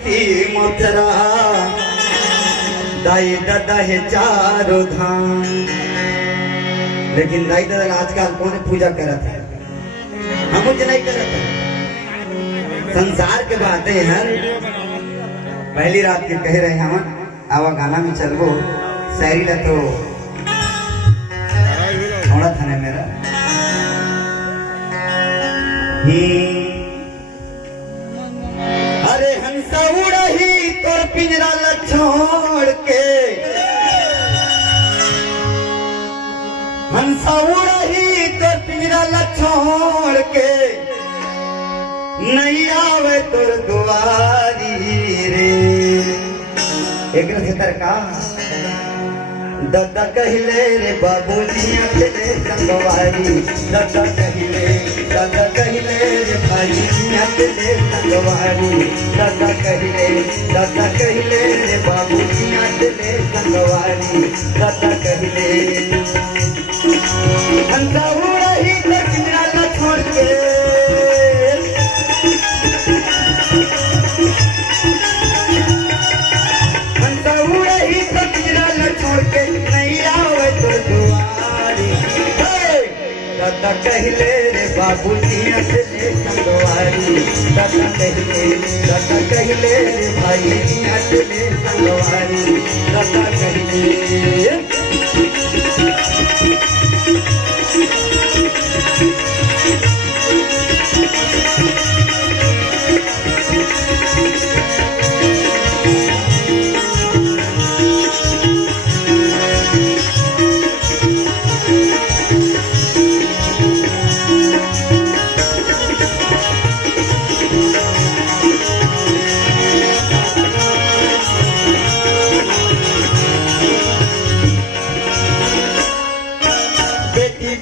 मत रहा दाई दादा है चारों धाम। लेकिन दाई दादा आजकल कौन पूजा करत है, हम मुझे नहीं करत है। संसार के बातें हैं। पहली रात के कह रहे हम आवा गाना में चलबो शायरी ला तो थोड़ा था मेरा अरे हंसा उड़ही तोर पिंजरा ला छोड़ के, हंसा उड़ही तोर पिंजरा ला छोड़ के नहीं आवे तोर दुआरी रे। एक से तरका दादा कहले रे बाबूजी अकेले संगवारी, दादा कहले रे भाई अकेले संगवारी, दादा कहले रे बाबूजी अकेले संगवारी, दादा कहले हंसा उड़ही तो पिंजरा ला छोड़ के, हंसा उड़ही तो पिंजरा ला छोड़ के नहीं आवे तो दुआरी। दादा कहले रे बाबूजी अकेले संगवारी, दादा कहले रे भाई अकेले संगवारी, दादा कहले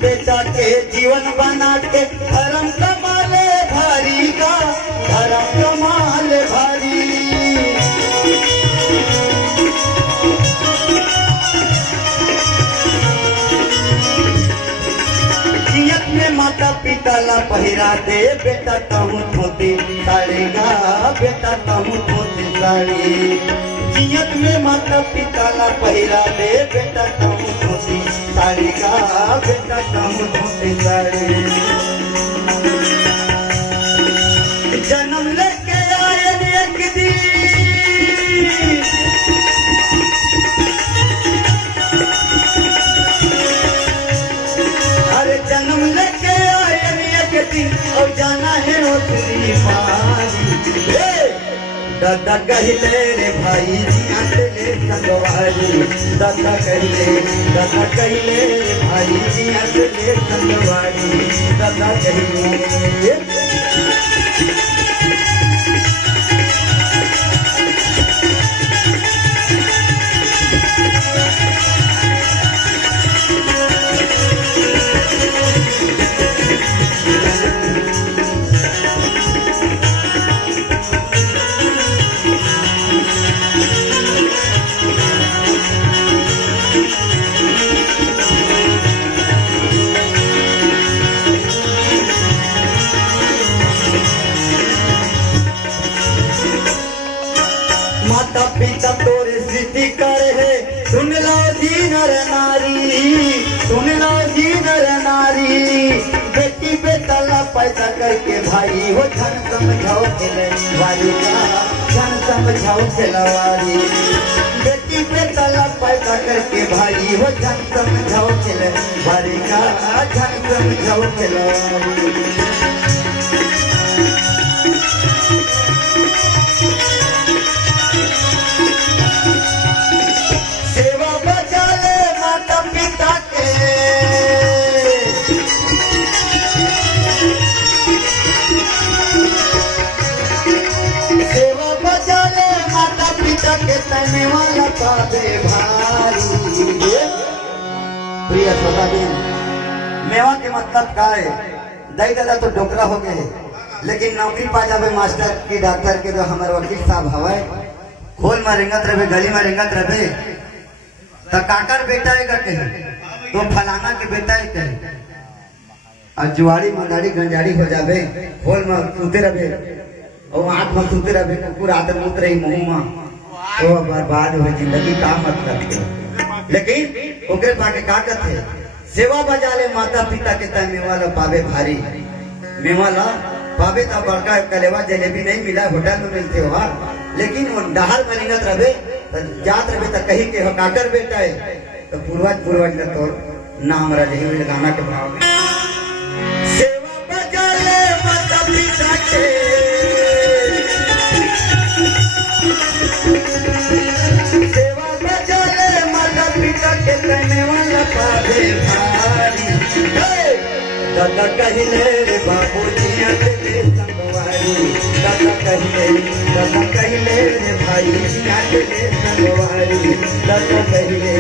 बेटा के जीवन बना के धर्म कमाले भारी का, धर्म कमाले भारी। जियत में माता पिता ला पहिरा दे बेटा कहूँ धोती साड़ी का, बेटा कहूँ धोती साड़ी। जियत में माता पिता ला पहिरा दे बेटा कहूँ धोती साड़ी का, बेटा कहूँ धोती साड़ी। जन्म लेके आए एक दिन, अरे जन्म लेके आए एक दिन और जाना है उतनी पारी। दादा कहले रे भाई अकेले संगवारी, दादा कहले रे भाई अकेले संगवारी, दादा कहले माता पिता तोरे सिद्धि करे है, सुन लो जी नर नारी, सुन लो जी नर नारी। बेटी बेटा ला पैदा करके भाई हो धन समझाओ खिलवाड़ी का, धन समझाओ खिलवाड़ी। बेटी बेटा ला पैदा करके भाई हो धन समझाओ खिलवाड़ी का, धन समझाओ खिलवाड़ी। सेवा बचा ले माता पिता के, सेवा बचा ले माता पिता के तने वाला पावे भारी। प्रिय श्रोता दिन, मेवा के मतलब का है? दाई दादा तो डोकरा हो गए, लेकिन नौकरी पा जावे मास्टर की डॉक्टर के जो हमारे वकील साहब हवाए खोल में रेंगत रहे, गली में रेंगत रहे तो काकर बेटा है कहे तो फलाना के बेटा है कहे, और जुआड़ी मंदाड़ी गंजाड़ी हो जावे खोल में सुते रहे और आँख में सुते रहे कुकुर आते मूत रही मुंह में तो बर्बाद हो जिंदगी का मतलब के लेकिन ओकरे पाके का करते सेवा बजा ले माता पिता के तय मेवाला पावे भारी मेवाला पावे तो बड़का कलेवा जलेबी नहीं मिला होटल में मिलते हो लेकिन वो डहर मलिनत रहे तो जात रहे तो कहीं के हकाकर बेटा है तो पूर्वज ने तो ना हमारा यही गाना के भाव सेवा बजा ले माता पिता के सेवा बजा ले माता पिता के कहने वाला पावे भारी दादा कहले रे बाबूजी अकेले संगवारी दादा कहले रे भाई अकेले संगवारी दादा कहले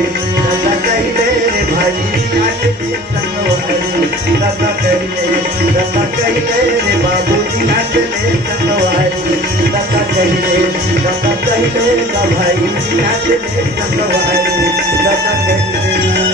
रे भाई अकेले संगवारी दादा कहले रे बाबूजी अकेले संगवारी दादा कहले रे भाई अकेले संगवारी दादा कहले